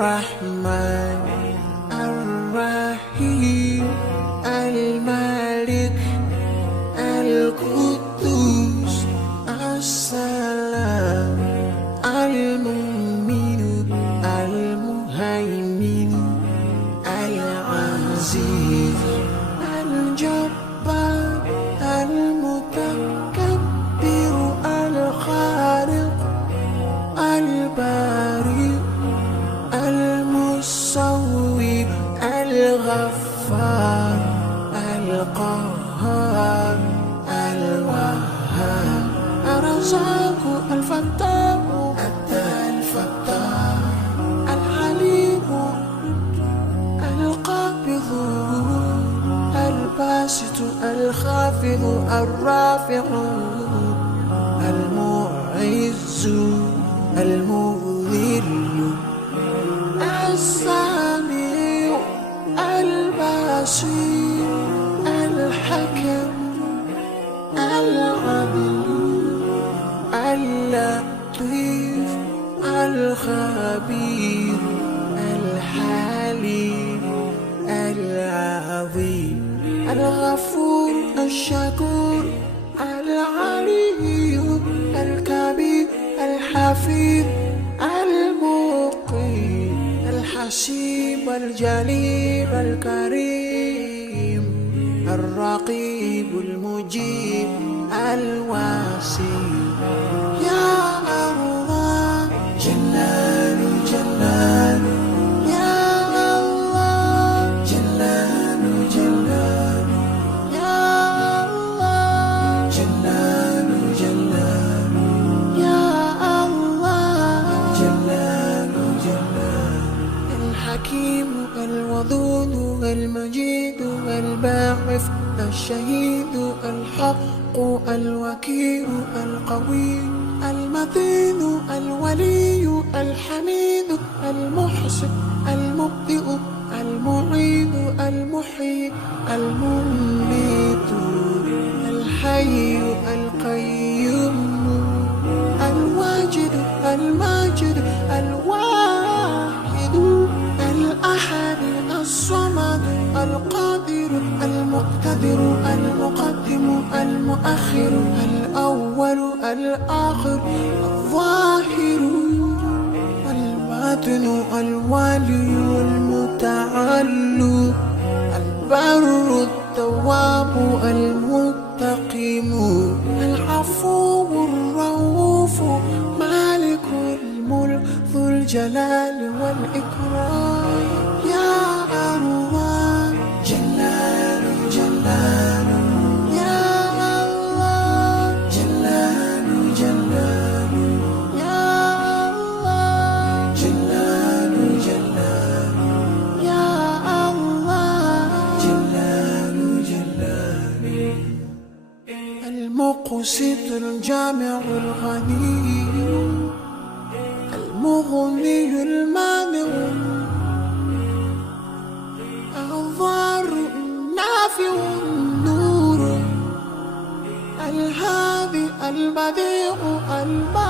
الرحمن الرحيم الملك القدوس السلام المؤمن المهيمن العزيز الجبار المتكبر الخالق البارئ المصور الغفار القهار الوهاب الرزاق الفتاح الفتاح العليم القابض الباسط الخافض الرافع المعز المذل السميع البصير الحكم العدل اللطيف الخبير الحليم العظيم الغفور الشكور العلي الكبير الحفيظ المقيم الحسيب الجليل الكريم الرقيب المجيب الواسع يا الله جلال جلال يا الله جلال جلال يا الله جلال جلال يا الله جلال جلال الحكيم الودود المجيد الباعث الشهيد الحق الوكيل القوي المتين الولي الحميد المحسن المبدئ المعيد المحيي المميت الحي القيوم الواجد الماجد الواحد الأحد الصمد القادر المقتدر المقدم المؤخر الأول الآخر الظاهر الباطن الوالي المتعال البر التواب المتقيم العفو الرؤوف مالك الملك ذو الجلال والإكرام يا الله جلال جلال يا الله جلال جلال يا الله جلال جلال يا الله جلال جلال المقسط الجامع الغني المغني المانع الضار النافع النور الهادي البديع الباقي